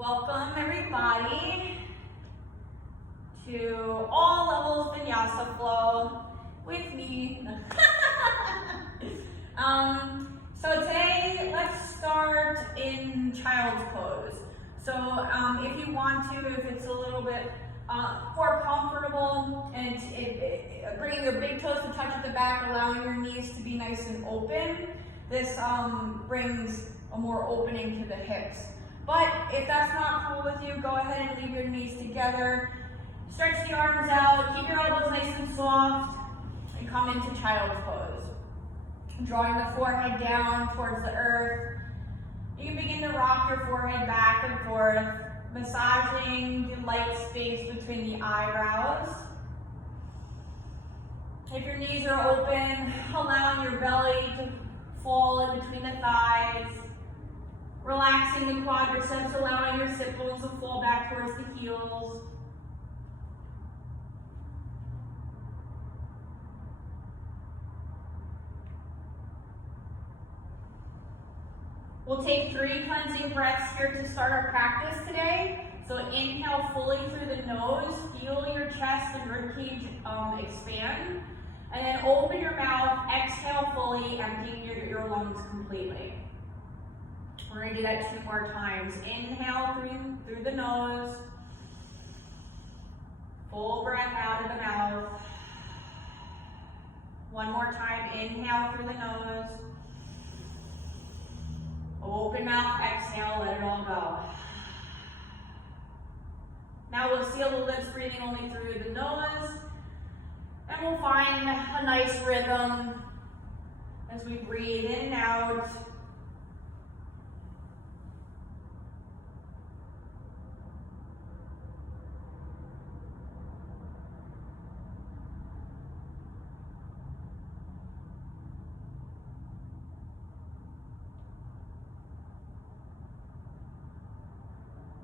Welcome everybody to all levels Vinyasa flow with me. So today let's start in child's pose. So if you want to, if it's a little bit more comfortable, and bringing your big toes to touch at the back, allowing your knees to be nice and open. This brings a more opening to the hips. But if that's not cool with you, go ahead and leave your knees together. Stretch the arms out, keep your elbows nice and soft, and come into child's pose. Drawing the forehead down towards the earth. You can begin to rock your forehead back and forth, massaging the light space between the eyebrows. If your knees are open, allowing your belly to fall in between the thighs. Relaxing the quadriceps, allowing your sit bones to fall back towards the heels. We'll take 3 cleansing breaths here to start our practice today. So inhale fully through the nose, feel your chest and ribcage expand. And then open your mouth, exhale fully, emptying your lungs completely. We're going to do that 2 more times. Inhale through the nose. Full breath out of the mouth. 1 more time. Inhale through the nose. Open mouth, exhale, let it all go. Now we'll seal the lips, breathing only through the nose. And we'll find a nice rhythm as we breathe in and out.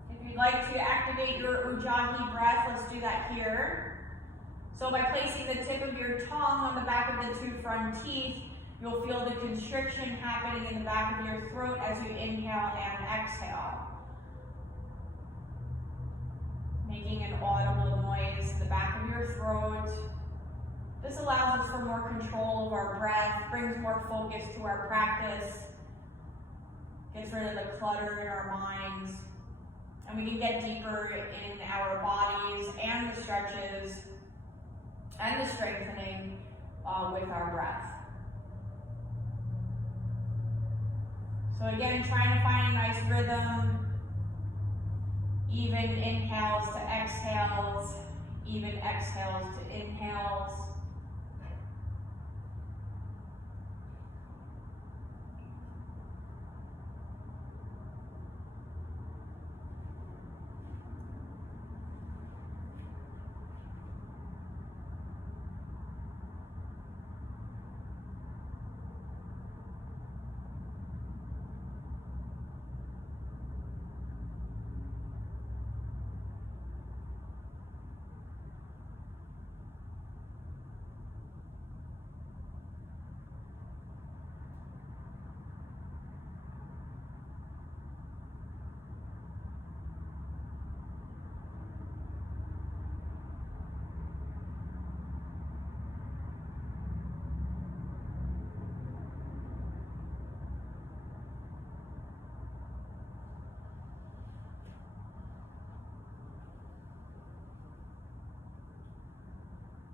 If you'd like to activate your Ujjayi breath, let's do that here. So by placing the tip of your tongue on the back of the 2 front teeth, you'll feel the constriction happening in the back of your throat as you inhale and exhale. Making an audible noise in the back of your throat. This allows us for more control of our breath, brings more focus to our practice, gets rid of the clutter in our minds, and we can get deeper in our bodies and the stretches and the strengthening with our breath. So again, trying to find a nice rhythm, even inhales to exhales, even exhales to inhales.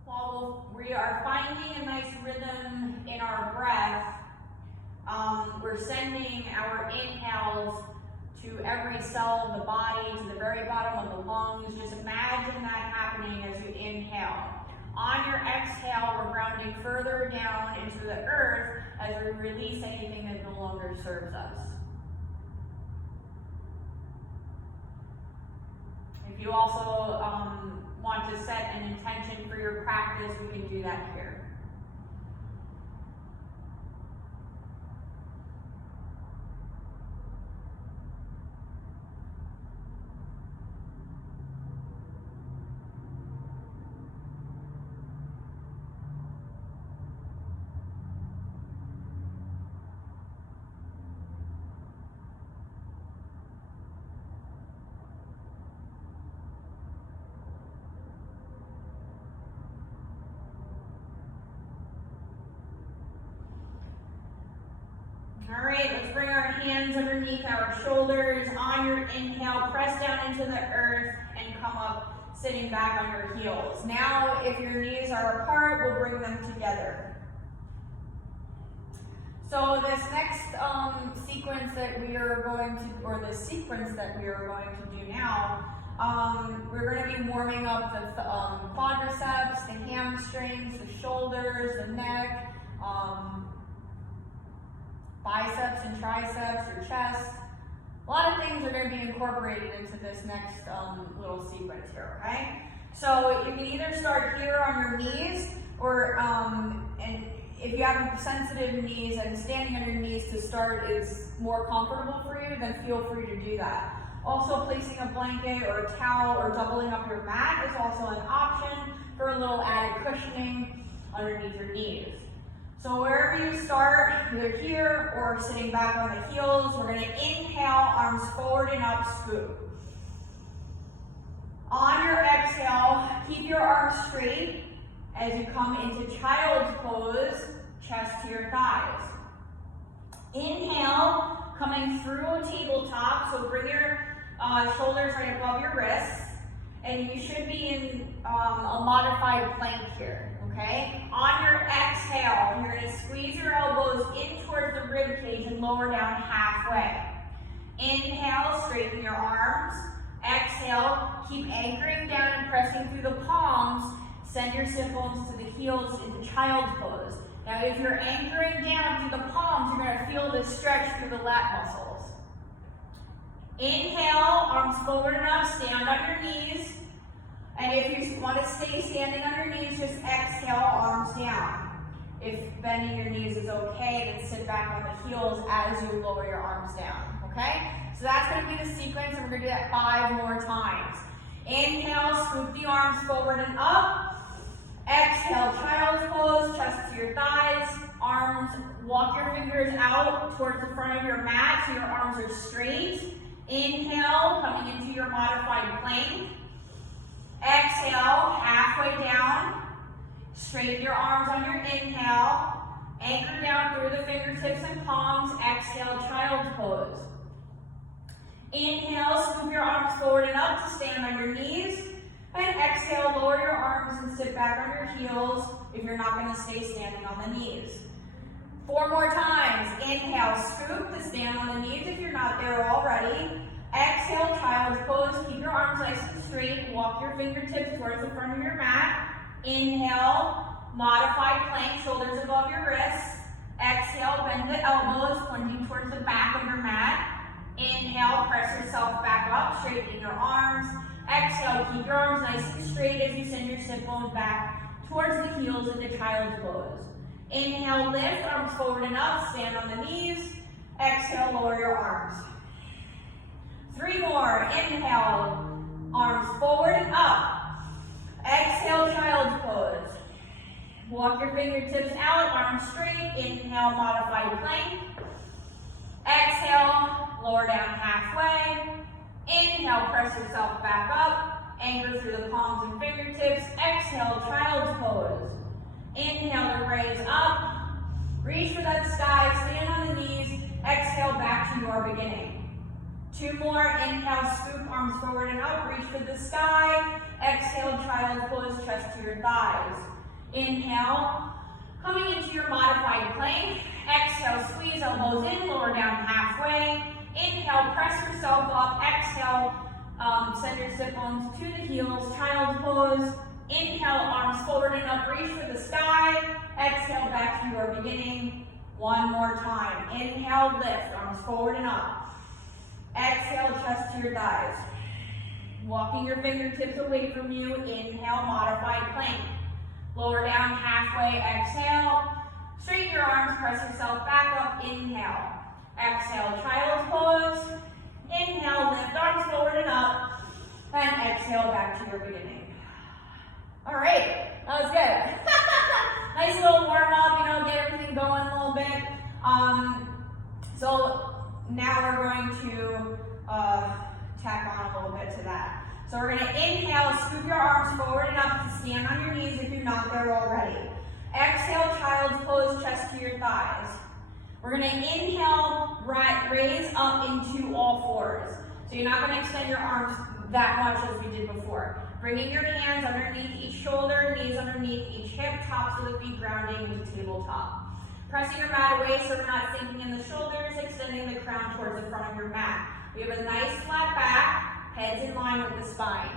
While we are finding a nice rhythm in our breath, we're sending our inhales to every cell of the body, to the very bottom of the lungs. Just imagine that happening as you inhale. On your exhale, we're grounding further down into the earth as we release anything that no longer serves us. If you also want to set an intention for your practice, we can do that here. All right, let's bring our hands underneath our shoulders. On your inhale, press down into the earth and come up, sitting back on your heels. Now, if your knees are apart, we'll bring them together. So this next sequence that we are going to, or the sequence that we are going to do now, we're going to be warming up the quadriceps, the hamstrings, the shoulders, the neck, biceps and triceps, your chest. A lot of things are going to be incorporated into this next little sequence here, okay? So you can either start here on your knees, or and if you have sensitive knees and standing on your knees to start is more comfortable for you, then feel free to do that. Also, placing a blanket or a towel or doubling up your mat is also an option for a little added cushioning underneath your knees. So wherever you start, either here or sitting back on the heels, we're going to inhale, arms forward and up, scoop. On your exhale, keep your arms straight as you come into child's pose, chest to your thighs. Inhale, coming through a tabletop, so bring your shoulders right above your wrists, and you should be in a modified plank here. Okay, on your exhale, you're going to squeeze your elbows in towards the rib cage and lower down halfway. Inhale, straighten your arms. Exhale, keep anchoring down and pressing through the palms. Send your sit bones to the heels into child's pose. Now, if you're anchoring down through the palms, you're going to feel this stretch through the lat muscles. Inhale, arms forward and up, stand on your knees. And if you want to stay standing on your knees, just exhale, arms down. If bending your knees is okay, then sit back on the heels as you lower your arms down, okay? So that's going to be the sequence, and we're going to do that 5 more times. Inhale, scoop the arms forward and up. Exhale, child's pose, chest to your thighs. Arms, walk your fingers out towards the front of your mat so your arms are straight. Inhale, coming into your modified plank. Exhale, halfway down. Straighten your arms on your inhale. Anchor down through the fingertips and palms. Exhale, child's pose. Inhale, scoop your arms forward and up to stand on your knees. And exhale, lower your arms and sit back on your heels if you're not going to stay standing on the knees. 4 more times. Inhale, scoop to stand on the knees if you're not there already. Exhale, child's pose. Keep your arms nice and straight. Walk your fingertips towards the front of your mat. Inhale, modified plank, shoulders above your wrists. Exhale, bend the elbows, pointing towards the back of your mat. Inhale, press yourself back up, straightening your arms. Exhale, keep your arms nice and straight as you send your sit bones back towards the heels into child's pose. Inhale, lift, arms forward and up, stand on the knees. Exhale, lower your arms. 3 more. Inhale, arms forward and up. Exhale, child's pose. Walk your fingertips out, arms straight. Inhale, modified plank. Exhale, lower down halfway. Inhale, press yourself back up. Anchor through the palms and fingertips. Exhale, child's pose. Inhale to raise up. Reach for that sky, stand on the knees. Exhale, back to your beginning. 2 more. Inhale, scoop, arms forward and up. Reach for the sky. Exhale, child's pose, chest to your thighs. Inhale, coming into your modified plank. Exhale, squeeze elbows in, lower down halfway. Inhale, press yourself up. Exhale, send your sit bones to the heels, child's pose. Inhale, arms forward and up, reach for the sky. Exhale, back to your beginning. 1 more time. Inhale, lift, arms forward and up. Exhale, chest to your thighs. Walking your fingertips away from you. Inhale, modified plank. Lower down halfway. Exhale. Straighten your arms, press yourself back up. Inhale. Exhale, child's pose. Inhale, lift arms forward and up. And exhale, back to your beginning. All right, that was good. Nice little warm up, get everything going a little bit. So now we're going to tack on a little bit to that. So we're going to inhale, scoop your arms forward and up to stand on your knees if you're not there already. Exhale, child's pose, chest to your thighs. We're gonna inhale, raise up into all fours. So you're not gonna extend your arms that much as we did before. Bringing your hands underneath each shoulder, knees underneath each hip, tops of the feet grounding into tabletop. Pressing your mat away so we're not sinking in the shoulders, extending the crown towards the front of your mat. We have a nice flat back, heads in line with the spine.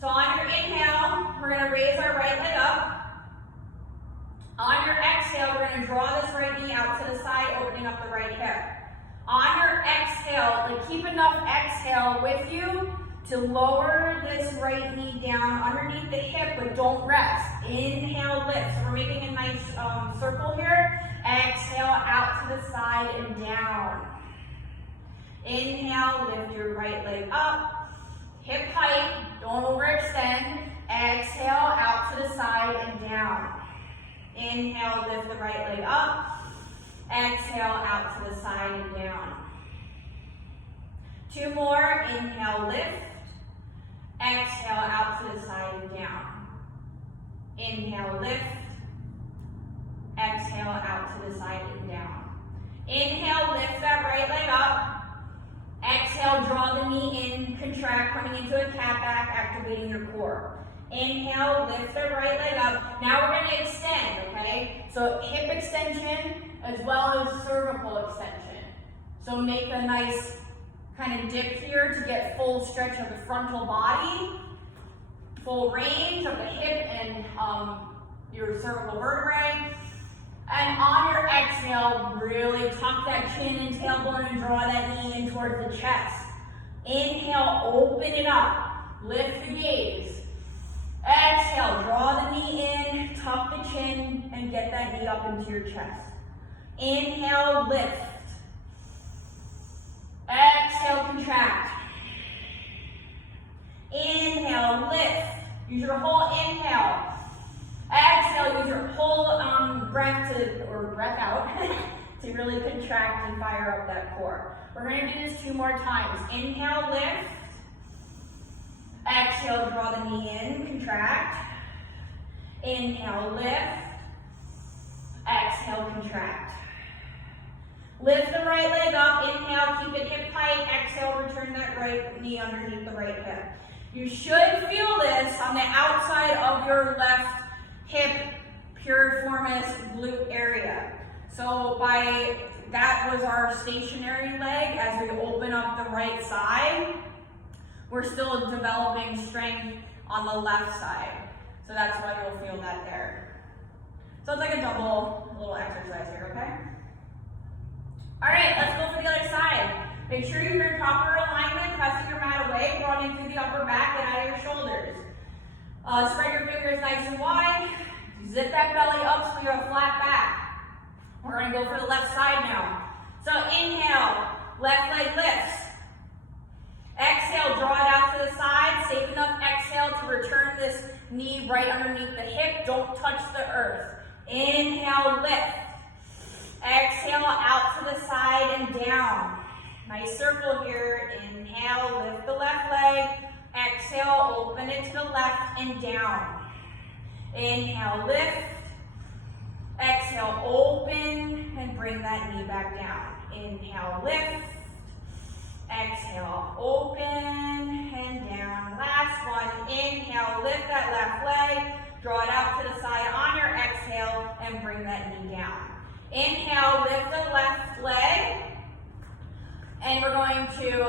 So on your inhale, we're gonna raise our right leg up. On your exhale, we're going to draw this right knee out to the side, opening up the right hip. On your exhale, keep enough exhale with you to lower this right knee down underneath the hip, but don't rest. Inhale, lift. So we're making a nice circle here. Exhale, out to the side and down. Inhale, lift your right leg up. Hip height, don't overextend. Exhale, out to the side and down. Inhale, lift the right leg up. Exhale, out to the side and down. 2 more. Inhale, lift. Exhale, out to the side and down. Inhale, lift. Exhale, out to the side and down. Inhale, lift that right leg up. Exhale, draw the knee in, contract, coming into a cat back, activating your core. Inhale, lift the right leg up. Now we're going to extend, okay? So hip extension as well as cervical extension. So make a nice kind of dip here to get full stretch of the frontal body, full range of the hip and your cervical vertebrae. And on your exhale, really tuck that chin and tailbone and draw that knee in towards the chest. Inhale, open it up. Lift the gaze. Exhale, draw the knee in, tuck the chin, and get that knee up into your chest. Inhale, lift. Exhale, contract. Inhale, lift. Use your whole inhale. Exhale, use your whole breath out to really contract and fire up that core. We're going to do this 2 more times. Inhale, lift. Exhale, draw the knee in, contract. Inhale, lift. Exhale, contract. Lift the right leg up. Inhale, keep it hip height. Exhale, return that right knee underneath the right hip. You should feel this on the outside of your left hip, piriformis glute area. So that was our stationary leg. As we open up the right side, we're still developing strength on the left side. So that's why you'll feel that there. So it's like a double little exercise here, okay? All right, let's go for the other side. Make sure you're in proper alignment, pressing your mat away, running through the upper back and out of your shoulders. Spread your fingers nice and wide. Zip that belly up so you have a flat back. We're gonna go for the left side now. So inhale, left leg lifts. Exhale, draw it out to the side. Safe enough exhale to return this knee right underneath the hip. Don't touch the earth. Inhale, lift. Exhale, out to the side and down. Nice circle here. Inhale, lift the left leg. Exhale, open it to the left and down. Inhale, lift. Exhale, open and bring that knee back down. Inhale, lift. Exhale, open and down. Last one. Inhale, lift that left leg. Draw it out to the side on your exhale and bring that knee down. Inhale, lift the left leg. And we're going to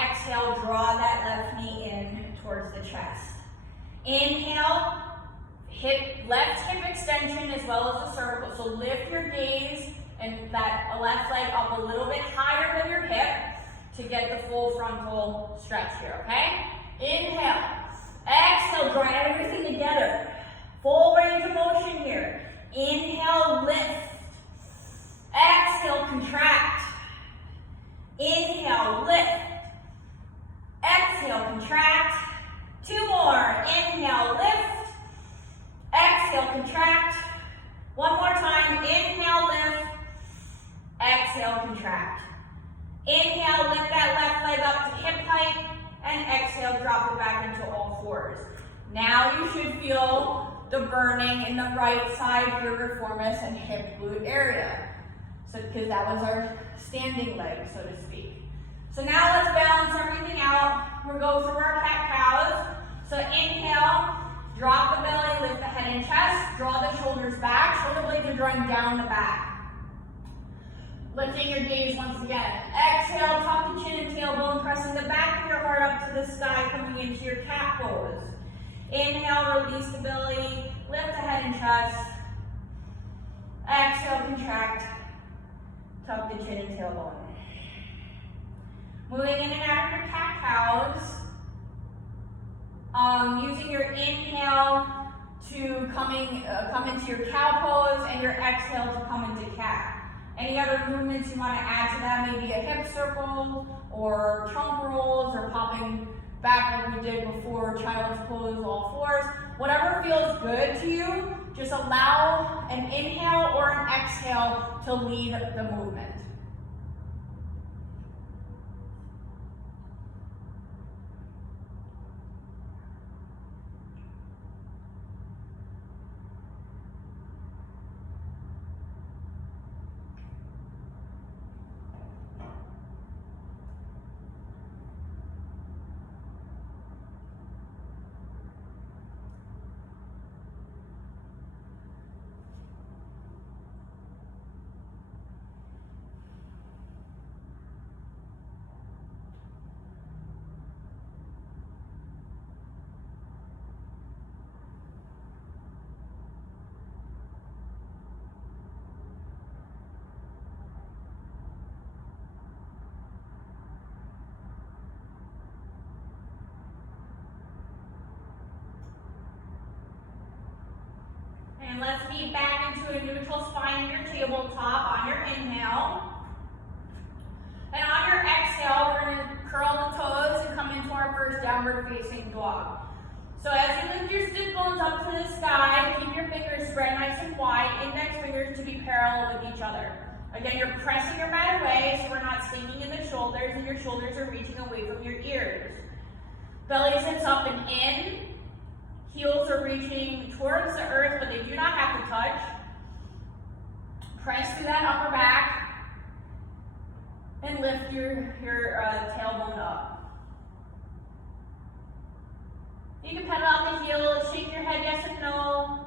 exhale, draw that left knee in towards the chest. Inhale, left hip extension as well as the cervical. So lift your gaze and that left leg up a little bit higher than your hip to get the full frontal stretch here, okay? Inhale. Exhale, draw everything together. Full range of motion here. Inhale, lift. Exhale, contract. Inhale, lift. Exhale, contract. 2 more. Inhale, lift. Exhale, contract. 1 more time. Inhale, lift. Exhale, contract. Inhale, lift that left leg up to hip height. And exhale, drop it back into all fours. Now you should feel the burning in the right side piriformis and hip glute area. So, because that was our standing leg, so to speak. So now let's balance everything out. We'll go through our cat-cows. So inhale, drop the belly, lift the head and chest, draw the shoulders back. Shoulder blades are drawing down the back. Lifting your gaze once again. Exhale, tuck the chin and tailbone, pressing the back of your heart up to the sky, coming into your cat pose. Inhale, release the belly, lift the head and chest. Exhale, contract, tuck the chin and tailbone. Moving in and out of your cat-cows. Using your inhale to come into your cow pose and your exhale to come into cat. Any other movements you want to add to that, maybe a hip circle or trunk rolls or popping back like we did before, child's pose, all fours. Whatever feels good to you, just allow an inhale or an exhale to lead the movement. And let's feet back into a neutral spine in your tabletop on your inhale. And on your exhale, we're going to curl the toes and come into our first downward facing dog. So as you lift your sit bones up to the sky, keep your fingers spread nice and wide, index fingers to be parallel with each other. Again, you're pressing your mat away so we're not sinking in the shoulders and your shoulders are reaching away from your ears. Belly sits up and in. Heels are reaching towards the earth, but they do not have to touch. Press through that upper back and lift your tailbone up. You can pedal out the heels, shake your head yes and no.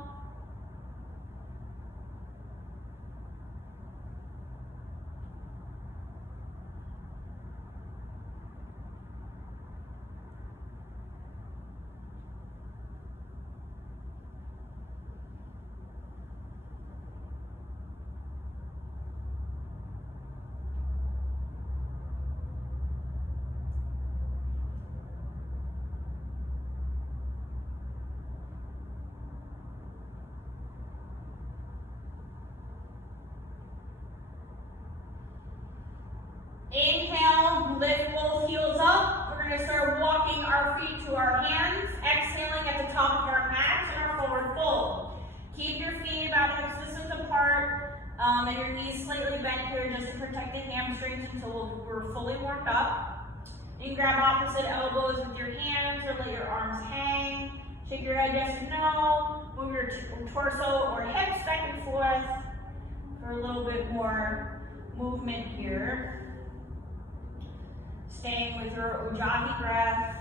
Inhale, lift both heels up. We're going to start walking our feet to our hands, exhaling at the top of our mat in our forward fold. Keep your feet about hip distance apart and your knees slightly bent here just to protect the hamstrings until we're fully warmed up. You can grab opposite elbows with your hands or let your arms hang. Shake your head yes and no. Move your torso or hips back and forth for a little bit more movement here. Staying with your Ujjayi breath.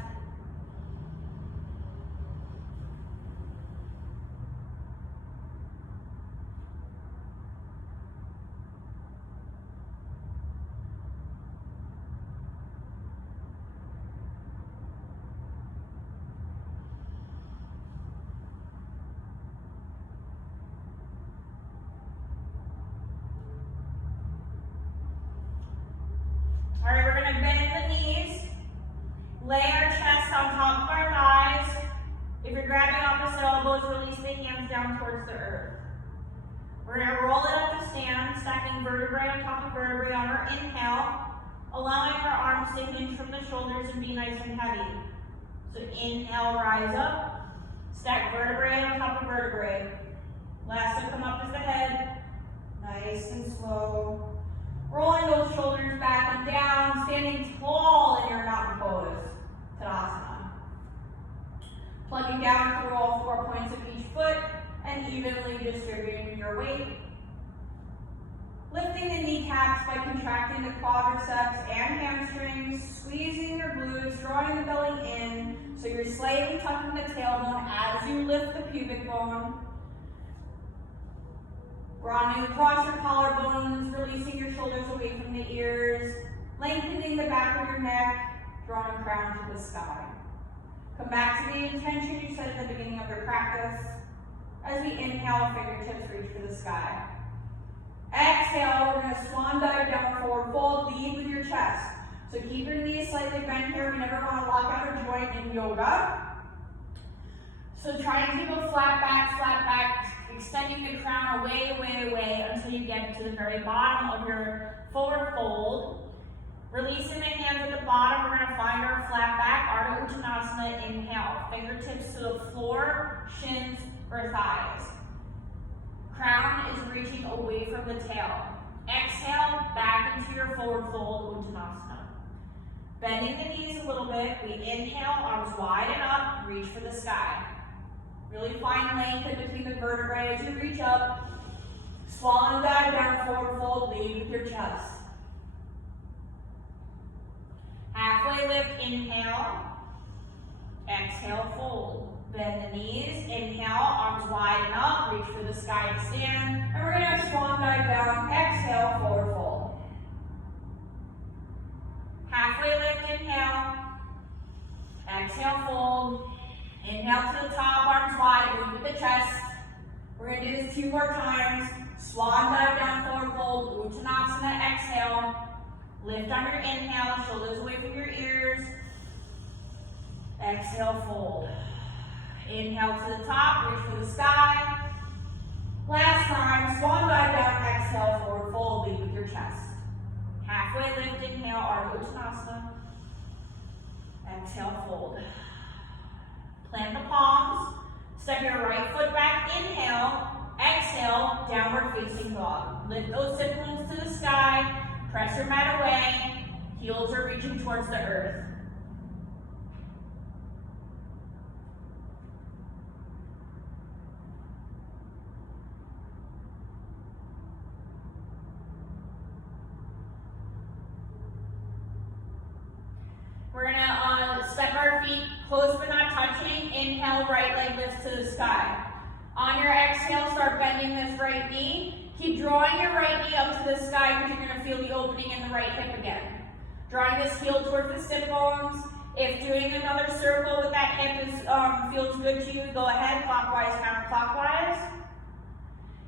All right, we're going to bend the knees, lay our chest on top of our thighs. If you're grabbing opposite elbows, release the hands down towards the earth. We're going to roll it up to stand, stacking vertebrae on top of vertebrae on our inhale, allowing our arms to hinge from the shoulders and be nice and heavy. So inhale, rise up, stack vertebrae on top of vertebrae. Last to come up is the head, nice and slow. Rolling those shoulders back and down, standing tall in your mountain pose, Tadasana. Plugging down through all 4 points of each foot. then evenly distributing your weight. Lifting the kneecaps by contracting the quadriceps and hamstrings, squeezing your glutes, drawing the belly in, so you're slightly tucking the tailbone as you lift the pubic bone. Grounding across your collarbones, releasing your shoulders away from the ears, lengthening the back of your neck, drawing crown to the sky. Come back to the intention you set at the beginning of your practice. As we inhale, fingertips reach for the sky. Exhale, we're going to swan dive down, forward fold, lead with your chest. So keep your knees slightly bent here. We never want to lock out a joint in yoga. So try and keep a flat back, extending the crown away, away, away until you get to the very bottom of your forward fold. Releasing the hands at the bottom, we're going to find our flat back, Ardha Uttanasana. Inhale, fingertips to the floor, shins or thighs. Crown is reaching away from the tail. Exhale, back into your forward fold, Uttanasana. Bending the knees a little bit, we inhale, arms wide and up, reach for the sky. Really find length in between the vertebrae as you reach up. Swan dive down, forward fold, lead with your chest. Halfway lift, inhale. Exhale, fold. Bend the knees, inhale, arms wide and up, reach for the sky to stand. And we're going to swan dive down, exhale, forward fold. Halfway lift, inhale. Exhale, fold. Inhale to the top, arms wide, lead with the chest. We're going to do this 2 more times. Swan dive down, forward fold, Uttanasana, exhale. Lift on your inhale, shoulders away from your ears. Exhale, fold. Inhale to the top, reach for the sky. Last time, swan dive down, exhale, forward fold, lead with your chest. Halfway lift, inhale, Ardha Uttanasana. Exhale, fold. Plant the palms, step your right foot back, inhale, exhale, downward facing dog. Lift those sit bones to the sky, press your mat away, heels are reaching towards the earth. We're gonna step our feet close but not touching. Inhale, right leg lifts to the sky. On your exhale, start bending this right knee. Keep drawing your right knee up to the sky because you're gonna feel the opening in the right hip again. Drawing this heel towards the sit bones. If doing another circle with that hip feels good to you, go ahead, clockwise, counterclockwise.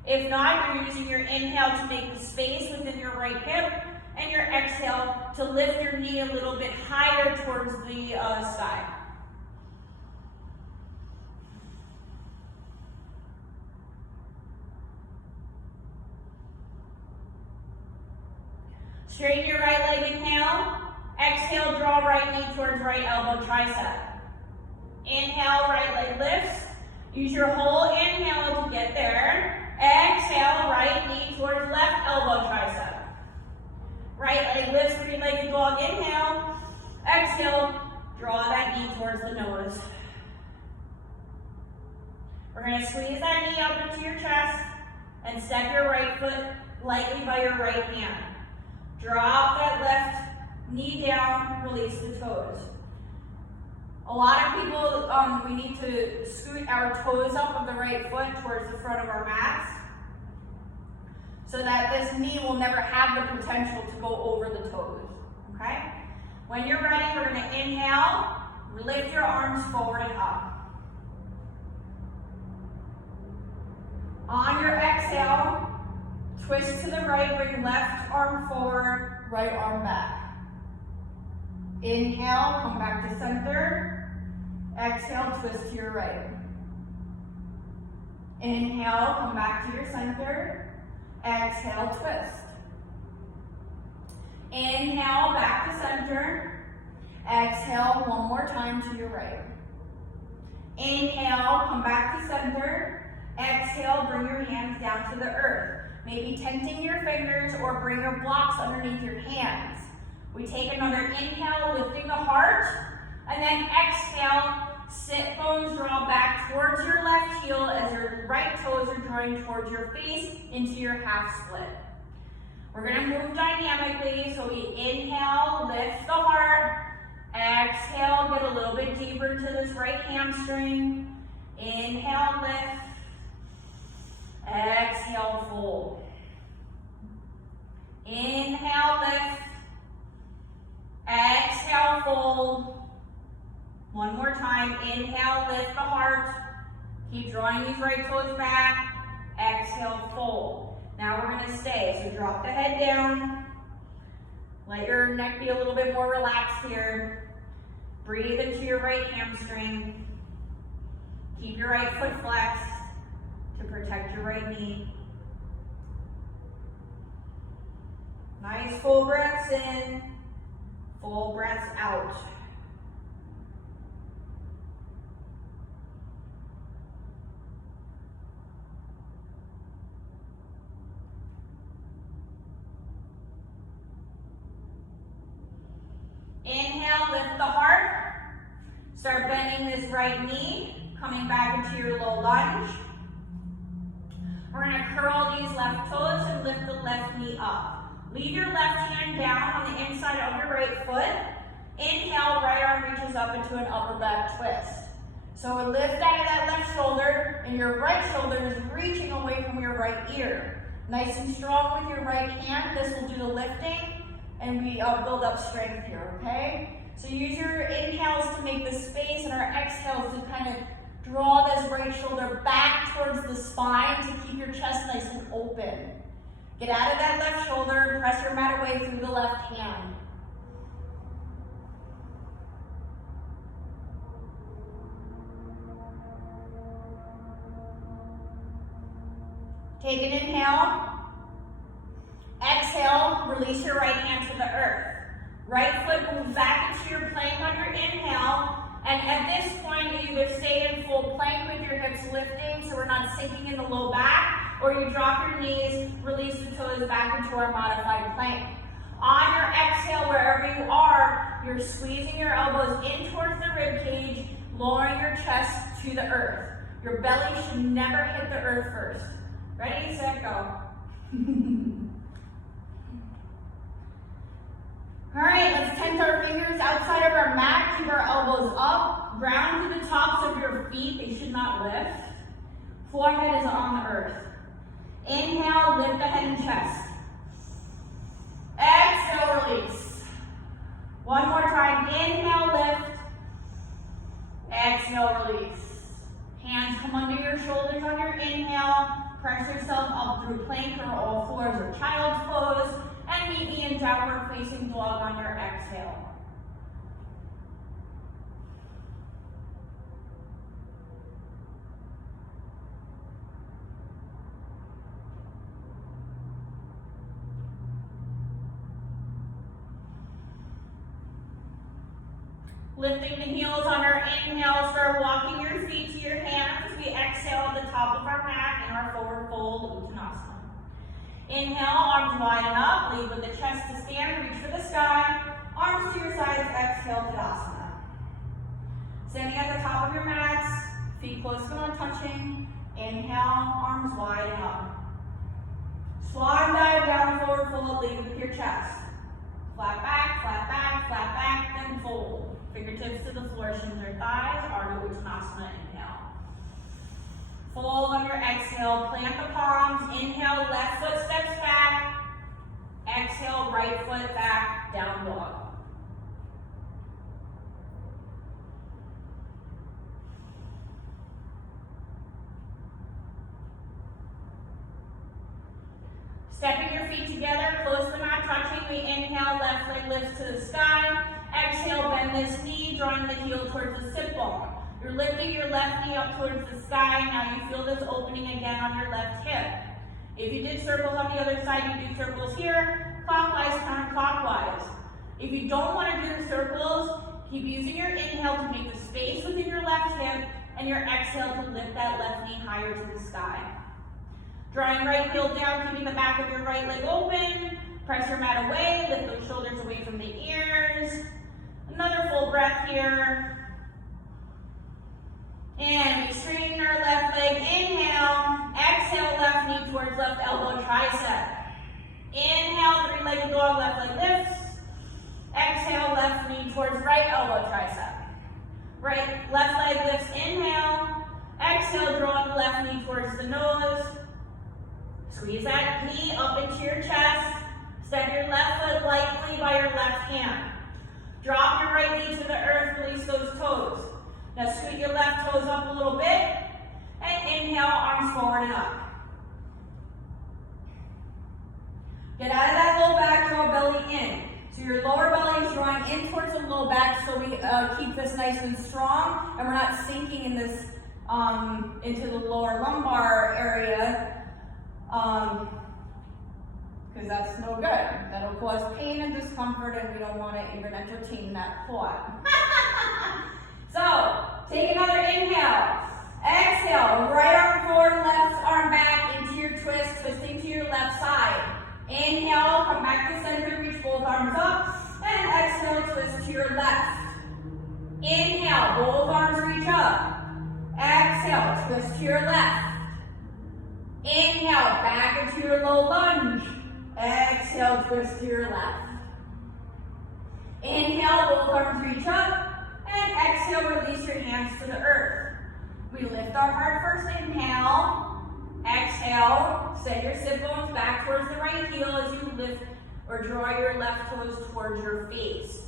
If not, you're using your inhale to make the space within your right hip, and your exhale to lift your knee a little bit higher towards the sky. Straighten your right leg, inhale. Exhale, draw right knee towards right elbow, tricep. Inhale, right leg lifts. Use your whole inhale to get there. Exhale, right knee towards left elbow, tricep. Right leg lifts, 3-legged dog, inhale. Exhale, draw that knee towards the nose. We're going to squeeze that knee up into your chest and step your right foot lightly by your right hand. Drop that left knee down, release the toes. A lot of people, we need to scoot our toes up of the right foot towards the front of our mats, so that this knee will never have the potential to go over the toes, okay? When you're ready, we're gonna inhale, lift your arms forward and up. On your exhale, twist to the right, bring left arm forward, right arm back. Inhale, come back to center. Exhale, twist to your right. Inhale, come back to your center. Exhale, twist. Inhale, back to center. Exhale, one more time to your right. Inhale, come back to center. Exhale, bring your hands down to the earth. Maybe tenting your fingers or bring your blocks underneath your hands. We take another inhale, lifting the heart, and then exhale, sit bones draw back towards your left heel as your right toes are drawing towards your face into your half split. We're gonna move dynamically, so we inhale, lift the heart. Exhale, get a little bit deeper into this right hamstring. Inhale, lift. Exhale, fold. Inhale, lift. Exhale, fold. One more time. Inhale, lift the heart. Keep drawing these right toes back. Exhale, fold. Now we're gonna stay. So drop the head down. Let your neck be a little bit more relaxed here. Breathe into your right hamstring. Keep your right foot flexed to protect your right knee. Nice full breaths in, full breaths out. Inhale, lift the heart. Start bending this right knee, coming back into your low lunge. We're going to curl these left toes and lift the left knee up. Leave your left hand down on the inside of your right foot. Inhale, right arm reaches up into an upper back twist. So lift out of that left shoulder, and your right shoulder is reaching away from your right ear. Nice and strong with your right hand. This will do the lifting, and we build up strength here, okay? So use your inhales to make the space, and our exhales to kind of draw this right shoulder back towards the spine to keep your chest nice and open. Get out of that left shoulder, press your mat away through the left hand. Take an inhale. Exhale, release your right hand to the earth. Right foot moves back into your plank on your inhale. And at this point, you either stay in full plank with your hips lifting so we're not sinking in the low back, or you drop your knees, release the toes back into our modified plank. On your exhale, wherever you are, you're squeezing your elbows in towards the rib cage, lowering your chest to the earth. Your belly should never hit the earth first. Ready, set, go. All right, let's tense our fingers outside of our mat. Keep our elbows up. Ground to the tops of your feet. They should not lift. Forehead is on the earth. Inhale, lift the head and chest. Exhale, release. One more time. Inhale, lift. Exhale, release. Hands come under your shoulders on your inhale. Press yourself up through plank or all fours or child's pose. And meet me in downward facing dog on your exhale. Lifting the heels on our inhale, start walking your feet to your hands. We exhale at the top of our mat in our forward fold, Uttanasana. Inhale, arms widen up, lead with the chest to stand, reach for the sky. Arms to your sides, exhale, Tadasana. Standing at the top of your mats, feet close to one touching. Inhale, arms widen up. Swan dive down, forward fold, lead with your chest. Flat back, then fold. Fingertips to the floor, shins or thighs, Ardha Uttanasana, inhale. Fold on your exhale, plant the palms, inhale, left foot steps back. Exhale, right foot back, down dog. Stepping your feet together, close the mat touching. We inhale, left leg lifts to the sky. Exhale, bend this knee, drawing the heel towards the sit bone. You're lifting your left knee up towards the sky. Now you feel this opening again on your left hip. If you did circles on the other side, you do circles here, clockwise, counterclockwise. If you don't want to do the circles, keep using your inhale to make the space within your left hip, and your exhale to lift that left knee higher to the sky. Drawing right heel down, keeping the back of your right leg open. Press your mat away, lift those shoulders away from the ears. Another full breath here. And we straighten our left leg. Inhale. Exhale, left knee towards left elbow, tricep. Inhale, three-legged dog, left leg lifts. Exhale, left knee towards right elbow, tricep. Right, left leg lifts, inhale. Exhale, drawing the left knee towards the nose. Squeeze that knee up into your chest. Step your left foot lightly by your left hand. Drop your right knee to the earth, release those toes. Now scoot your left toes up a little bit. And inhale, arms forward and up. Get out of that low back, draw belly in. So your lower belly is drawing in towards the low back, so we keep this nice and strong, and we're not sinking in this into the lower lumbar area, because that's no good. That'll cause pain and discomfort, and we don't want to even entertain that thought. So take another inhale. Exhale, right arm forward, left arm back into your twist, twisting to your left side. Inhale, come back to center, reach both arms up, and exhale, twist to your left. Inhale, both arms reach up. Exhale, twist to your left. Inhale, back into your low lunge. Exhale, twist to your left. Inhale, both arms reach up, and exhale, release your hands to the earth. We lift our heart first, inhale. Exhale, set your sit bones back towards the right heel as you lift or draw your left toes towards your face.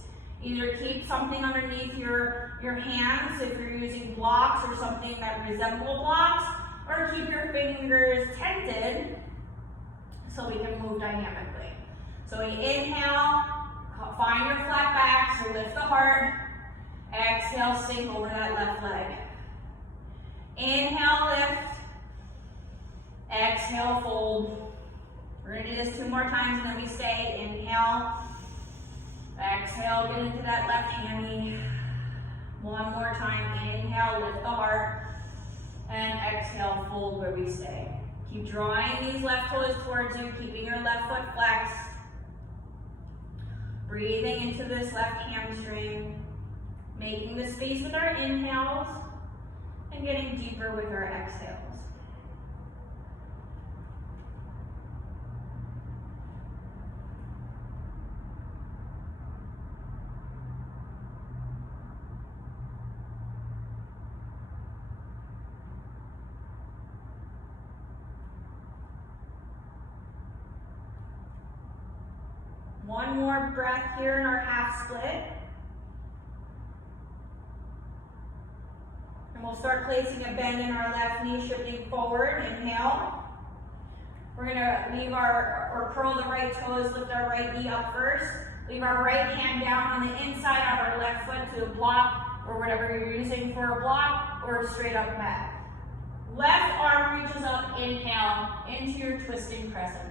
Either keep something underneath your hands if you're using blocks or something that resemble blocks, or keep your fingers tented so we can move dynamically. So we inhale, find your flat back, so lift the heart. Exhale, sink over that left leg. Inhale, lift. Exhale, fold. We're going to do this 2 more times and then we stay. Inhale. Exhale, get into that left hammy. 1 more time. Inhale, lift the heart. And exhale, fold where we stay. Keep drawing these left toes towards you, keeping your left foot flexed. Breathing into this left hamstring. Making the space with our inhales and getting deeper with our exhales. One more breath here in our half split. And we'll start placing a bend in our left knee, shifting forward. Inhale. We're gonna leave or curl the right toes, lift our right knee up first. Leave our right hand down on the inside of our left foot to a block or whatever you're using for a block, or straight up mat. Left arm reaches up, inhale, into your twisting crescent.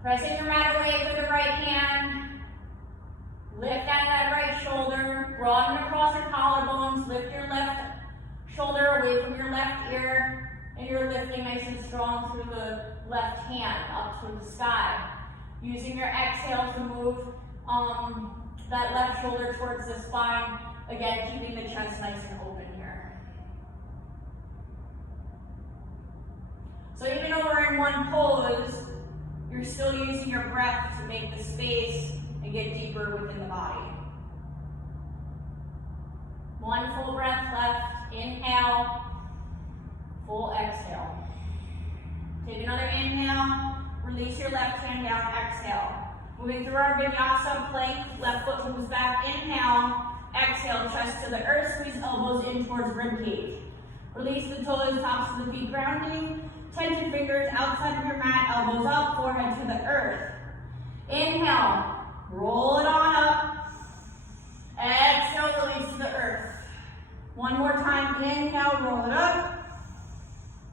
Pressing your mat away for the right hand. Lift out that right shoulder. Broaden across your collarbones. Lift your left shoulder away from your left ear. And you're lifting nice and strong through the left hand up to the sky. Using your exhale to move that left shoulder towards the spine. Again, keeping the chest nice and open here. So even though we're in one pose, you're still using your breath to make the space and get deeper within the body. 1 full breath left. Inhale. Full exhale. Take another inhale. Release your left hand down. Exhale. Moving through our Vinyasa plank. Left foot moves back. Inhale. Exhale. Chest to the earth. Squeeze elbows in towards rib cage. Release the toes, tops of the feet grounding. Tension fingers outside of your mat, elbows up, forehead to the earth. Inhale, roll it on up. Exhale, release to the earth. 1 more time, inhale, roll it up.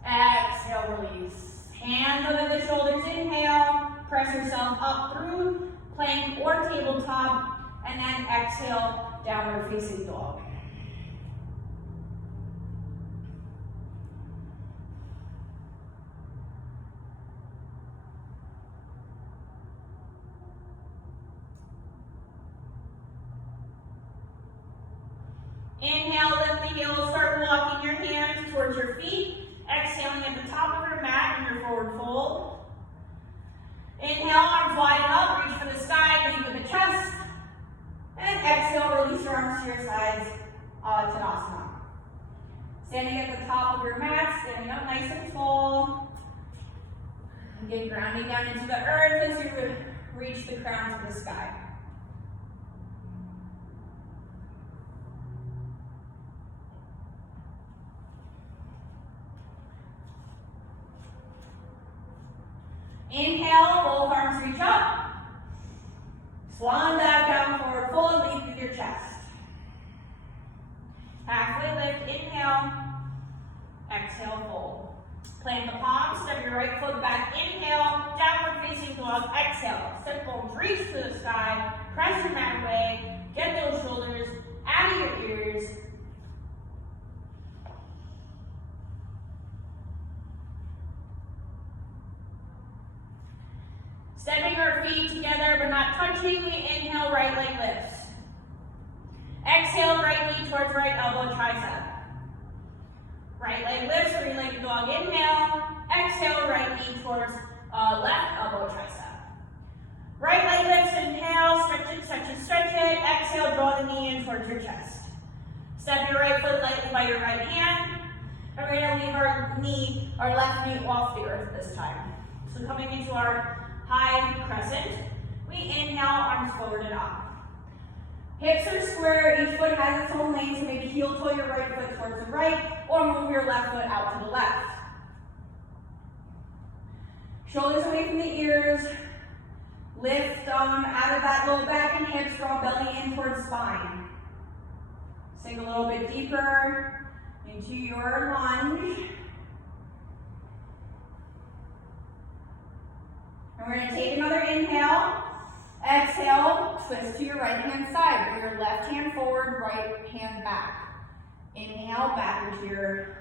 Exhale, release. Hands under the shoulders, inhale. Press yourself up through plank or tabletop, and then exhale, downward facing dog. Inhale, lift the heels, start walking your hands towards your feet. Exhaling at the top of your mat in your forward fold. Inhale, arms wide up, reach for the sky, lead with the chest. And exhale, release your arms to your sides, Tadasana. Standing at the top of your mat, standing up nice and tall. Again, grounding down into the earth as you reach the crown to the sky. Inhale, both arms reach up. Swan dive down, forward fold, lead through your chest. Halfway lift, inhale. Exhale, fold. Plant the palms, step your right foot back, inhale. Downward facing dog, exhale. Step bones, reach to the sky. Press your mat away. Get those shoulders out of your ears. Stepping our feet together but not touching, we inhale, right leg lifts. Exhale, right knee towards right elbow, tricep. Right leg lifts, three-legged dog, inhale. Exhale, right knee towards left elbow, tricep. Right leg lifts, inhale, stretch it, stretch it, stretch it. Exhale, draw the knee in towards your chest. Step your right foot lightly by your right hand. And we're gonna leave our left knee off the earth this time. So coming into our high crescent, we inhale, arms forward and up. Hips are square, each foot has its own lane, so maybe heel toe your right foot towards the right, or move your left foot out to the left. Shoulders away from the ears, lift out of that low back and hips, draw belly in towards spine. Sink a little bit deeper into your lunge. And we're going to take another inhale. Exhale, twist to your right hand side. Bring your left hand forward, right hand back. Inhale, back into your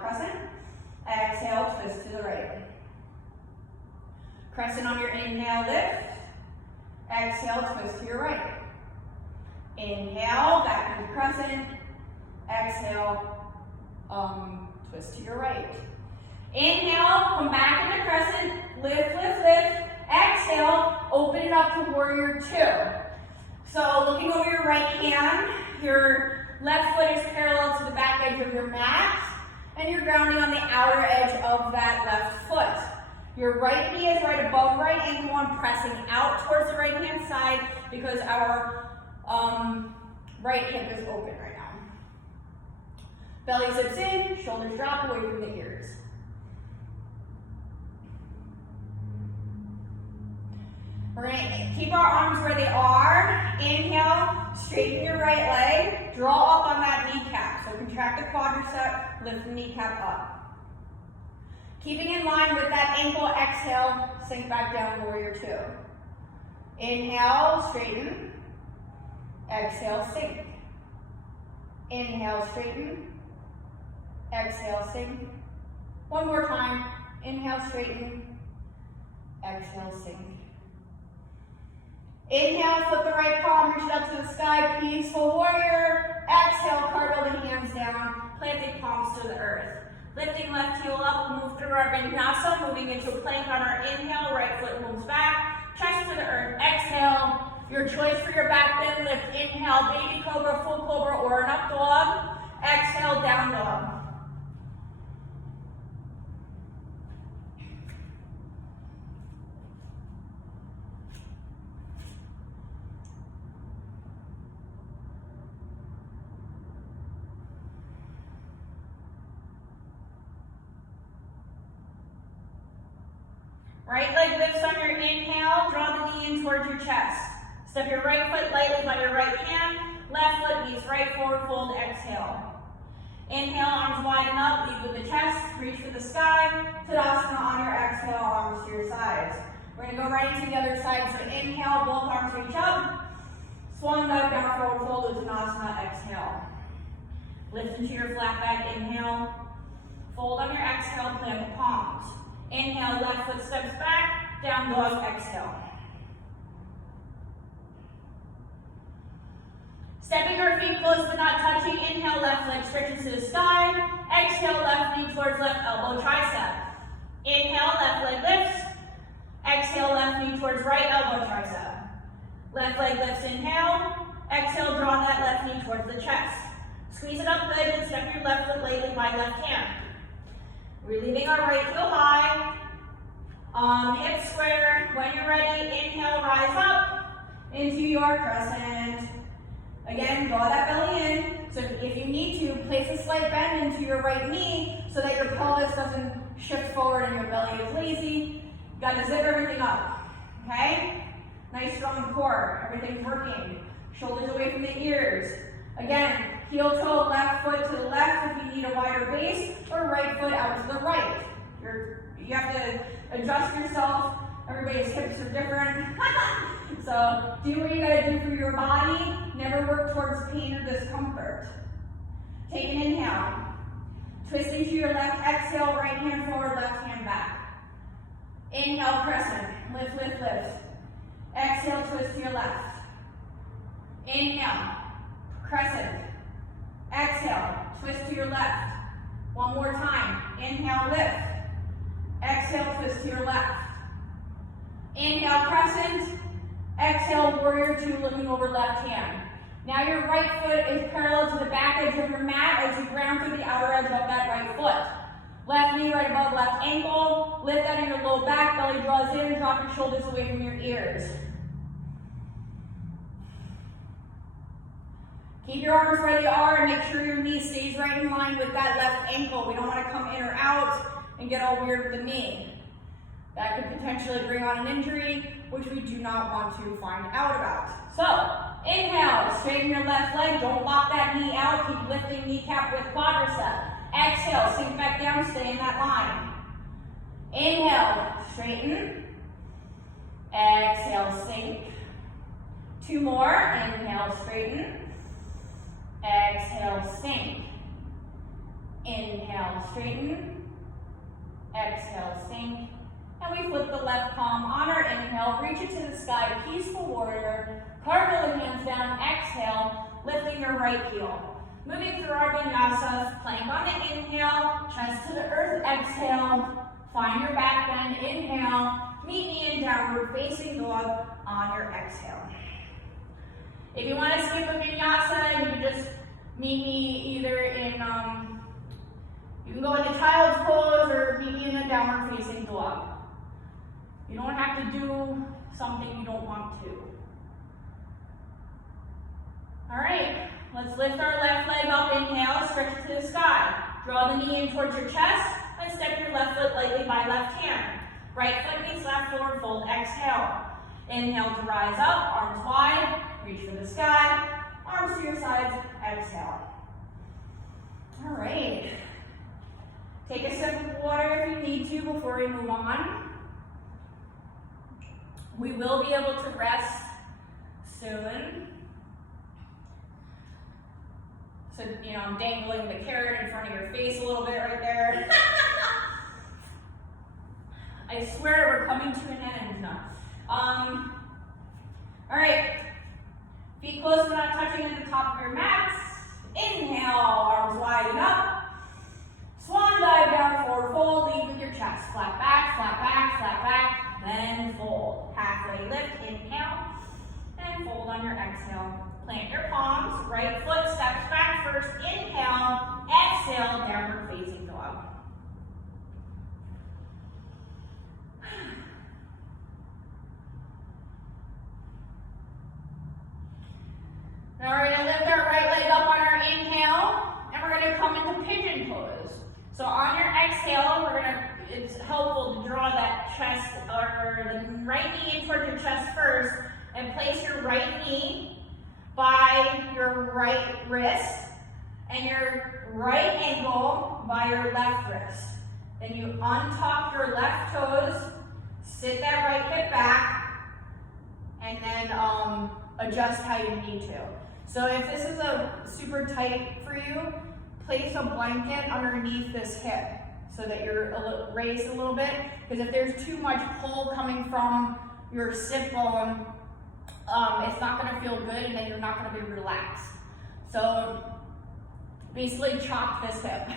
crescent. Exhale, twist to the right. Crescent on your inhale, lift. Exhale, twist to your right. Inhale, back into crescent. Exhale, twist to your right. Inhale, come back into crescent. Lift, lift, lift. Exhale, open it up to warrior two. So looking over your right hand, your left foot is parallel to the back edge of your mat, and you're grounding on the outer edge of that left foot. Your right knee is right above right ankle, one pressing out towards the right hand side because our right hip is open right now. Belly zips in, shoulders drop away from the ears. We're going to keep our arms where they are. Inhale, straighten your right leg, draw up on that kneecap. So contract the quadricep, lift the kneecap up. Keeping in line with that ankle, exhale, sink back down, warrior two. Inhale, straighten. Exhale, sink. Inhale, straighten. Exhale, sink. One more time. Inhale, straighten. Exhale, sink. Inhale, flip the right palm, reach it up to the sky, peaceful warrior. Exhale, cartwheel the hands down, planting palms to the earth. Lifting left heel up, we'll move through our Vinyasa, moving into a plank on our inhale, right foot moves back, chest to the earth. Exhale, your choice for your back bend lift. Inhale, baby cobra, full cobra, or an up dog. Exhale, down dog. Right leg lifts on your inhale, draw the knee in towards your chest. Step your right foot lightly by your right hand, left foot meets right forward fold, exhale. Inhale, arms widen up, lead with the chest, reach for the sky. Tadasana on your exhale, arms to your sides. We're going to go right into the other side, so inhale, both arms reach up. Swan dive down, forward fold, Uttanasana, exhale. Lift into your flat back, inhale. Fold on your exhale, plant the palms. Inhale, left foot steps back, down dog, exhale. Stepping our feet close but not touching. Inhale, left leg stretches to the sky. Exhale, left knee towards left elbow tricep. Inhale, left leg lifts. Exhale, left knee towards right elbow tricep. Left leg lifts, inhale. Exhale, draw that left knee towards the chest. Squeeze it up good and step your left foot lightly by left hand. We're leaving our right heel high. Hips square. When you're ready, inhale, rise up into your crescent. Again, draw that belly in. So if you need to, place a slight bend into your right knee so that your pelvis doesn't shift forward and your belly is lazy. You gotta zip everything up, okay? Nice strong core, everything's working. Shoulders away from the ears. Again, heel toe, left foot to the left if you need a wider base, or right foot out to the right. You have to adjust yourself. Everybody's hips are different. So do what you gotta do for your body. Never work towards pain or discomfort. Take an inhale. Twisting to your left, exhale, right hand forward, left hand back. Inhale, crescent, lift, lift, lift. Exhale, twist to your left. Inhale, crescent. Exhale, twist to your left. One more time. Inhale, lift. Exhale, twist to your left. Inhale, crescent. Exhale, warrior two, looking over left hand. Now your right foot is parallel to the back edge of your mat as you ground through the outer edge of that right foot. Left knee right above left ankle. Lift out of your low back, belly draws in, drop your shoulders away from your ears. Keep your arms where they are and make sure your knee stays right in line with that left ankle. We don't want to come in or out and get all weird with the knee. That could potentially bring on an injury, which we do not want to find out about. So, inhale, straighten your left leg. Don't lock that knee out. Keep lifting kneecap with quadricep. Exhale, sink back down, stay in that line. Inhale, straighten. Exhale, sink. Two more. Inhale, straighten. Exhale, sink. Inhale, straighten. Exhale, sink. And we flip the left palm on our inhale, reach it to the sky, peaceful warrior. Cartwheel the hands down, exhale, lifting your right heel. Moving through our vinyasa, plank on the inhale, chest to the earth, exhale. Find your back bend, inhale. Meet me in downward facing dog on your exhale. If you want to skip a vinyasa, you can just meet me either in, you can go into child's pose or meet me in a downward facing dog. You don't have to do something you don't want to. All right, let's lift our left leg up, inhale, stretch it to the sky. Draw the knee in towards your chest and step your left foot lightly by left hand. Right foot meets left forward fold, exhale. Inhale to rise up, arms wide, reach for the sky, arms to your sides, exhale. All right. Take a sip of water if you need to before we move on. We will be able to rest soon. So, you know, I'm dangling the carrot in front of your face a little bit right there. I swear we're coming to an end. All right, feet close but not touching at the top of your mats. Inhale, arms wide up. Swan dive down, forward fold, lead with your chest. Flat back, flat back, flat back, then fold. Halfway lift, inhale, and fold on your exhale. Plant your palms, right foot steps back first, inhale, exhale, downward facing dog. Now we're going to lift our right leg up on our inhale, and we're going to come into pigeon pose. So on your exhale, it's helpful to draw that chest, or the right knee in towards your chest first, and place your right knee by your right wrist, and your right ankle by your left wrist. Then you untuck your left toes, sit that right hip back, and then adjust how you need to. So if this is super tight for you, place a blanket underneath this hip so that you're raised a little bit, because if there's too much pull coming from your sit bone, it's not going to feel good, and then you're not going to be relaxed. So basically chop this hip.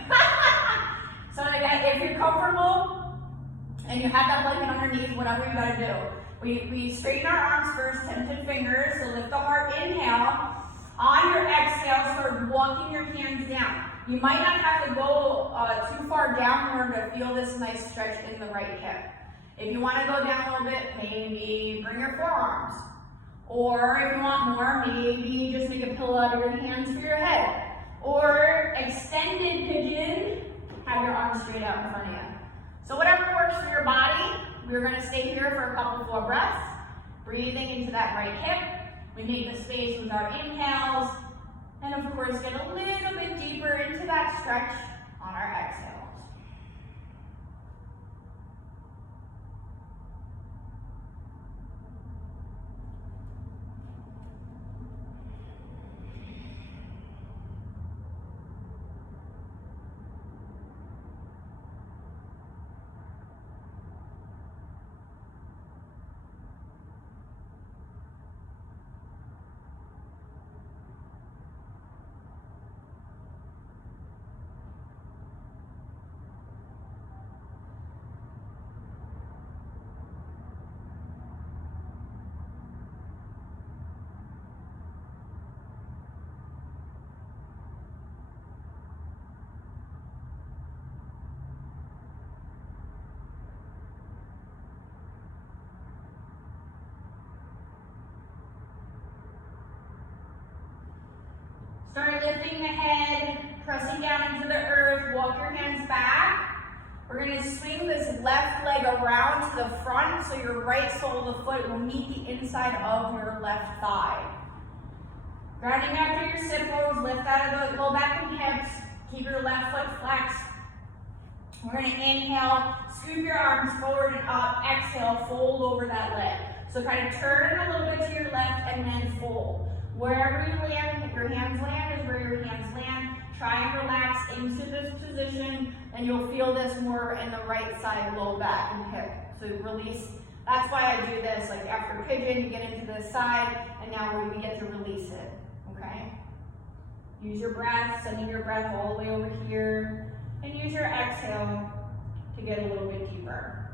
So again, if you're comfortable and you have that blanket underneath, whatever you gotta do. We straighten our arms first, 10 fingers, so lift the heart, inhale. On your exhale, start walking your hands down. You might not have to go too far down in order to feel this nice stretch in the right hip. If you want to go down a little bit, maybe bring your forearms. Or if you want more, maybe just make a pillow out of your hands for your head. Or extended pigeon, have your arms straight out in front of you. So whatever works for your body, we're going to stay here for a couple more breaths. Breathing into that right hip. We make the space with our inhales. And of course, get a little bit deeper into that stretch on our exhales. Start lifting the head, pressing down into the earth, walk your hands back. We're going to swing this left leg around to the front so your right sole of the foot will meet the inside of your left thigh. Grounding after your sit bones, lift out of the low back and hips, keep your left foot flexed. We're going to inhale, scoop your arms forward and up, exhale, fold over that leg. So kind of turn a little bit to your left and then fold. Wherever you land, if your hands land is where your hands land. Try and relax into this position and you'll feel this more in the right side, low back and hip. So release, that's why I do this, like after pigeon, you get into this side and now we get to release it, okay? Use your breath, sending your breath all the way over here and use your exhale to get a little bit deeper.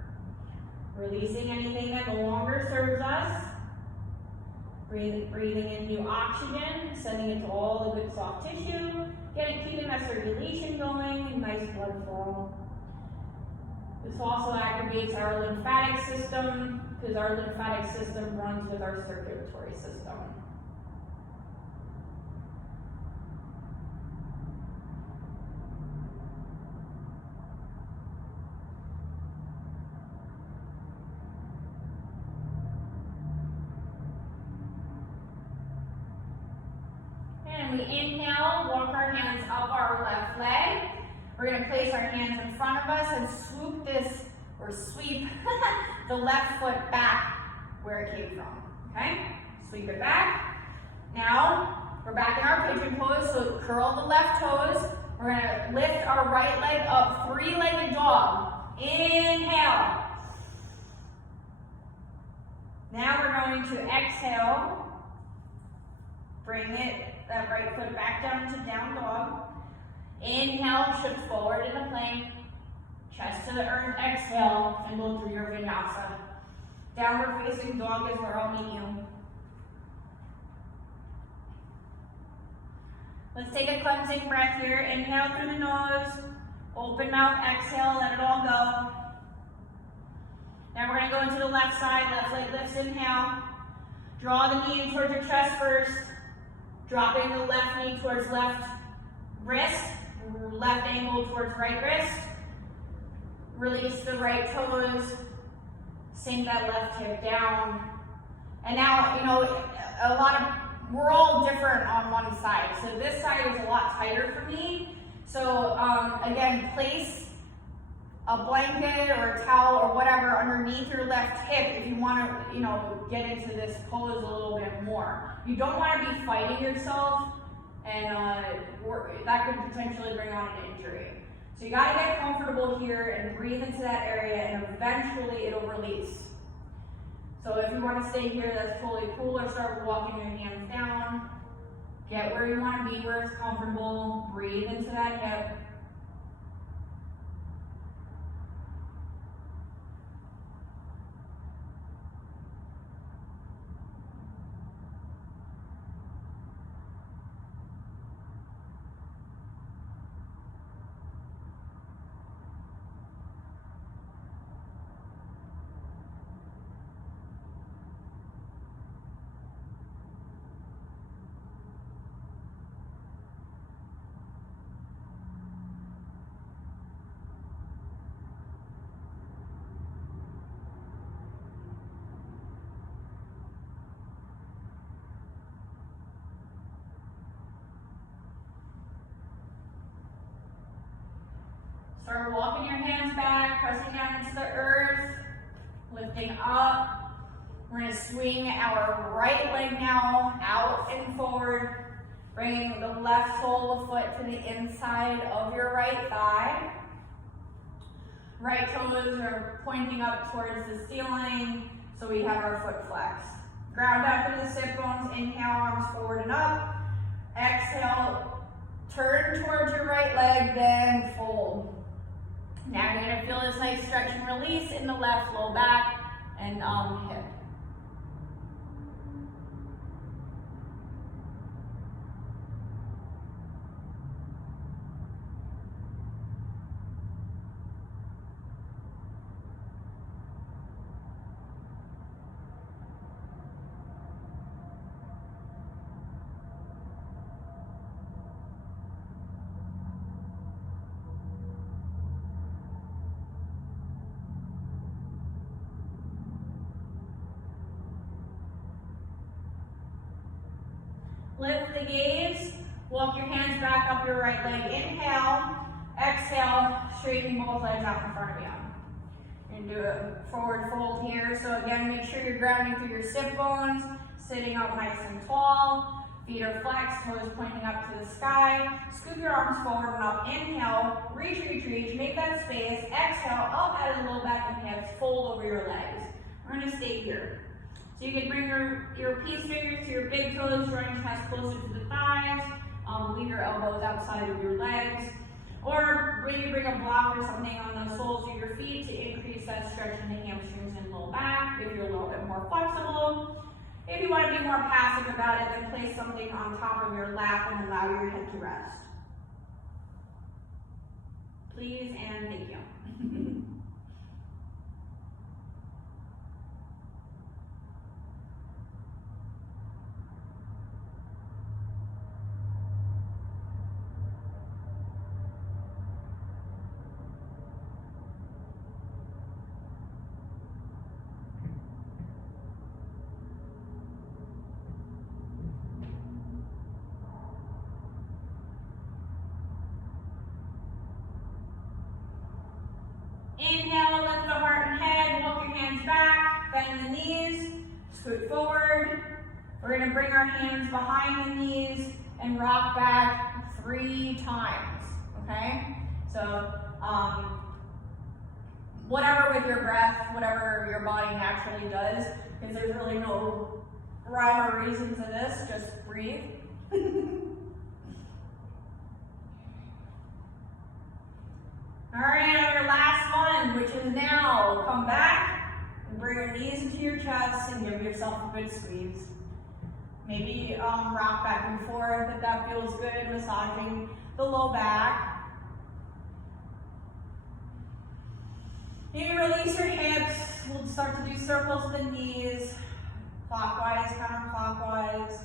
Releasing anything that no longer serves us. Breathing in new oxygen, sending it to all the good soft tissue, keeping that circulation going, nice blood flow. This also activates our lymphatic system because our lymphatic system runs with our circulatory system. We inhale, walk our hands up our left leg. We're going to place our hands in front of us and swoop this, or sweep the left foot back where it came from, okay? Sweep it back. Now, we're back in our pigeon pose, so curl the left toes. We're going to lift our right leg up, three-legged dog. Inhale. Now we're going to exhale. Bring that right foot back down to down dog. Inhale, shift forward into plank. Chest to the earth, exhale, and go through your Vinyasa. Downward facing dog is where I'll meet you. Let's take a cleansing breath here. Inhale through the nose. Open mouth, exhale, let it all go. Now we're going to go into the left side. Left leg lifts, inhale. Draw the knee in towards your chest first. Dropping the left knee towards left wrist, left ankle towards right wrist. Release the right toes, sink that left hip down. And now, we're all different on one side. So this side is a lot tighter for me. So again, place a blanket or a towel or whatever underneath your left hip if you want to, get into this pose a little bit more. You don't want to be fighting yourself, and that could potentially bring on an injury. So you got to get comfortable here and breathe into that area, and eventually it'll release. So if you want to stay here, that's totally cool, or start walking your hands down. Get where you want to be, where it's comfortable. Breathe into that hip. Start walking your hands back, pressing down into the earth, lifting up. We're going to swing our right leg now out and forward, bringing the left sole of the foot to the inside of your right thigh. Right toes are pointing up towards the ceiling, so we have our foot flexed. Ground out through the sit bones, inhale, arms forward and up. Exhale, turn towards your right leg, then fold. Now you're going to feel this nice stretch and release in the left low back and hip. Lift the gaze, walk your hands back up your right leg. Inhale, exhale, straighten both legs out in front of you. You're going to do a forward fold here. So again, make sure you're grounding through your sit bones, sitting up nice and tall. Feet are flexed, toes pointing up to the sky. Scoop your arms forward and up. Inhale, reach, reach, reach, make that space. Exhale, up out of the low back and hips, fold over your legs. We're going to stay here. So you can bring your peace fingers to your big toes, drawing your chest closer to the thighs. Leave your elbows outside of your legs. Or maybe bring a block or something on the soles of your feet to increase that stretch in the hamstrings and low back if you're a little bit more flexible. If you want to be more passive about it, then place something on top of your lap and allow your head to rest. Please and thank you. Inhale, lift the heart and head, walk your hands back, bend the knees, scoot forward. We're going to bring our hands behind the knees and rock back 3 times, okay? So, whatever with your breath, whatever your body naturally does, because there's really no rhyme or reason to this, just breathe. All right, on your last one, which is now, come back and bring your knees into your chest and give yourself a good squeeze. Maybe rock back and forth if that feels good, massaging the low back. Maybe release your hips. We'll start to do circles with the knees, clockwise, counterclockwise.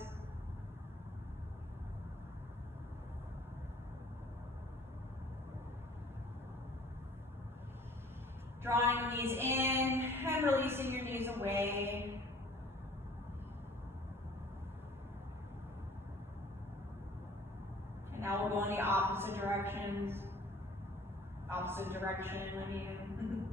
Drawing the knees in and releasing your knees away. And now we'll go in the opposite directions. Opposite direction, I mean.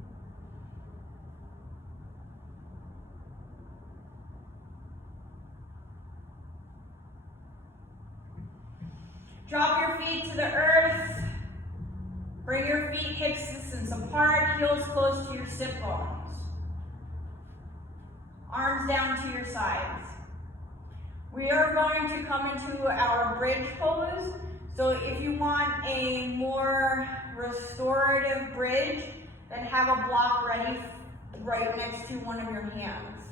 Drop your feet to the earth. Bring your feet hips distance apart, heels close to your sit bones. Arms down to your sides. We are going to come into our bridge pose. So if you want a more restorative bridge, then have a block ready right next to one of your hands.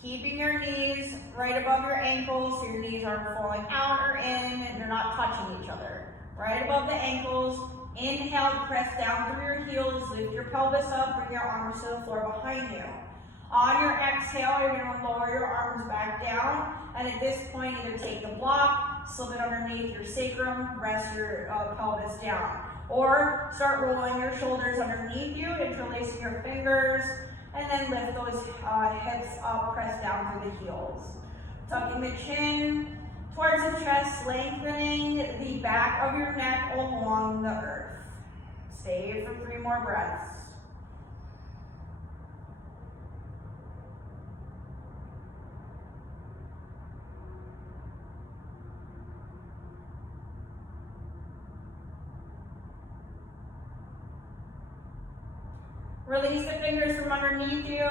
Keeping your knees right above your ankles, so your knees aren't falling out or in, and they're not touching each other. Right above the ankles. Inhale, press down through your heels, lift your pelvis up, bring your arms to the floor behind you. On your exhale, you're going to lower your arms back down, and at this point, either take the block, slip it underneath your sacrum, rest your pelvis down. Or start rolling your shoulders underneath you, interlacing your fingers, and then lift those hips up, press down through the heels. Tucking the chin towards the chest, lengthening the back of your neck along the earth. Stay for 3 more breaths. Release the fingers from underneath you.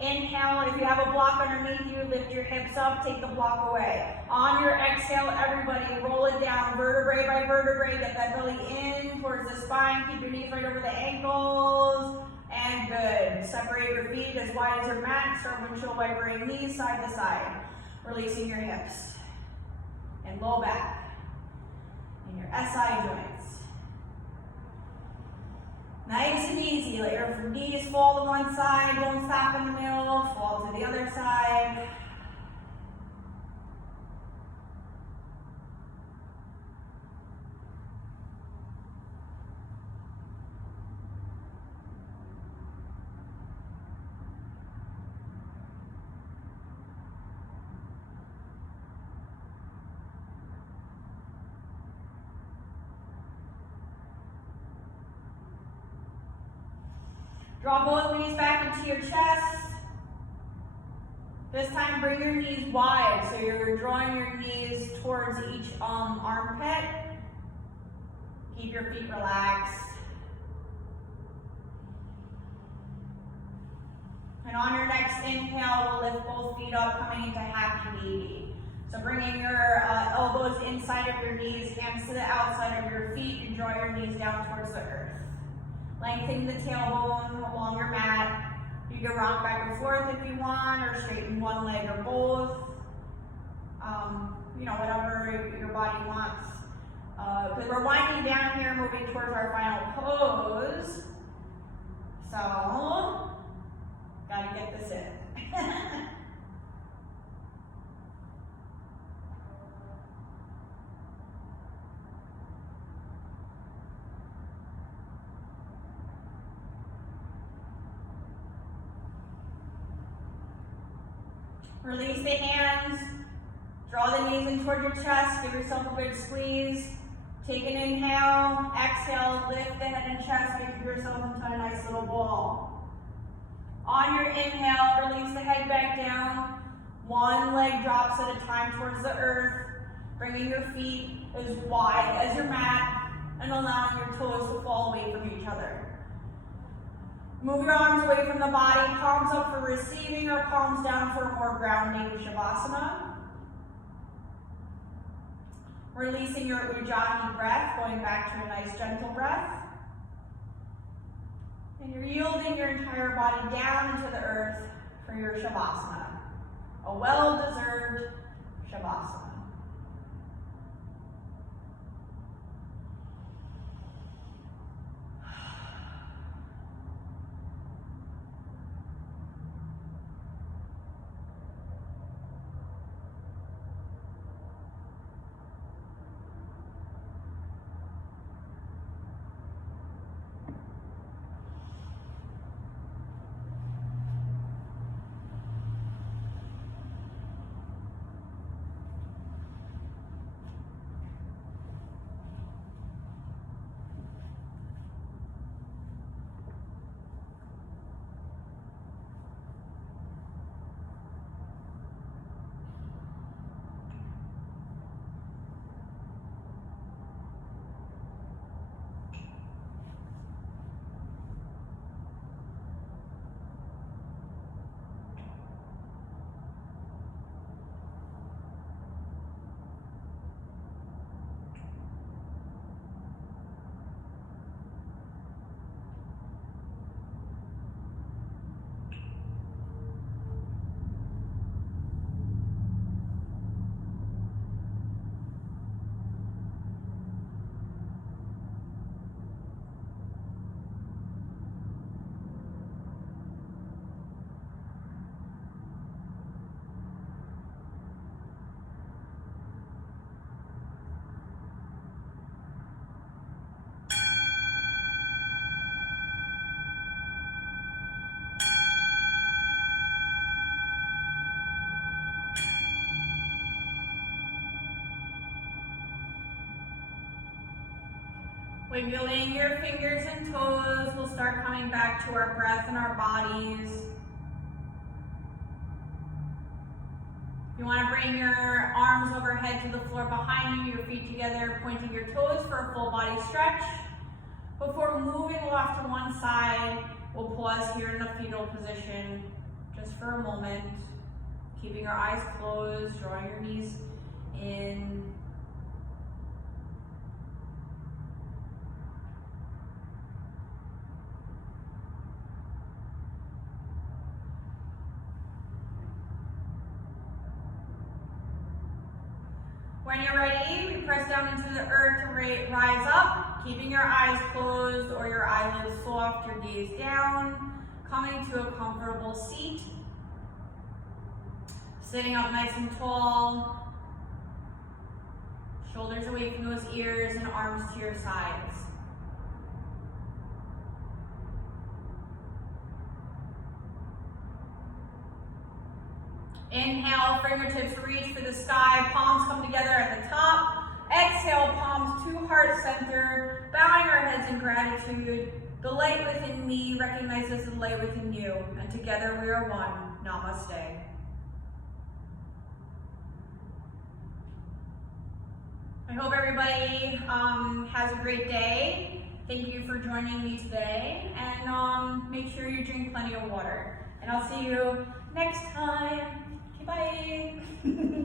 Inhale, if you have a block underneath you, lift your hips up, take the block away. On your exhale, everybody, roll it down, vertebrae by vertebrae, get that belly in towards the spine, keep your knees right over the ankles, and good. Separate your feet as wide as your mat, start windshield wipering knees side to side. Releasing your hips, and low back, and your SI joints. Nice and easy, let your knees fall to one side, don't stop in the middle, fall to the other side. Draw both knees back into your chest. This time bring your knees wide, so you're drawing your knees towards each armpit. Keep your feet relaxed. And on your next inhale, we'll lift both feet up, coming into happy baby. So bringing your elbows inside of your knees, hands to the outside of your feet, and draw your knees down towards the earth. Lengthen the tailbone along your mat. You can rock back and forth if you want, or straighten one leg or both. Whatever your body wants. Because we're winding down here, moving towards our final pose. So, gotta get this in. Release the hands, draw the knees in toward your chest, give yourself a good squeeze. Take an inhale, exhale, lift the head and chest, make yourself into a nice little ball. On your inhale, release the head back down. One leg drops at a time towards the earth, bringing your feet as wide as your mat and allowing your toes to fall away from each other. Move your arms away from the body, palms up for receiving or palms down for a more grounding Shavasana. Releasing your Ujjayi breath, going back to a nice gentle breath. And you're yielding your entire body down into the earth for your Shavasana. A well-deserved Shavasana. Wiggling your fingers and toes, we'll start coming back to our breath and our bodies. You want to bring your arms overhead to the floor behind you, your feet together, pointing your toes for a full body stretch. Before moving off to one side, we'll pause here in a fetal position just for a moment, keeping our eyes closed, drawing your knees in. When you're ready, we press down into the earth to rise up, keeping your eyes closed or your eyelids soft, your gaze down, coming to a comfortable seat. Sitting up nice and tall, shoulders away from those ears and arms to your sides. Inhale, fingertips reach for the sky, palms come together at the top. Exhale, palms to heart center, bowing our heads in gratitude. The light within me recognizes the light within you, and together we are one. Namaste. I hope everybody has a great day. Thank you for joining me today, and make sure you drink plenty of water. And I'll see you next time. Okay, bye.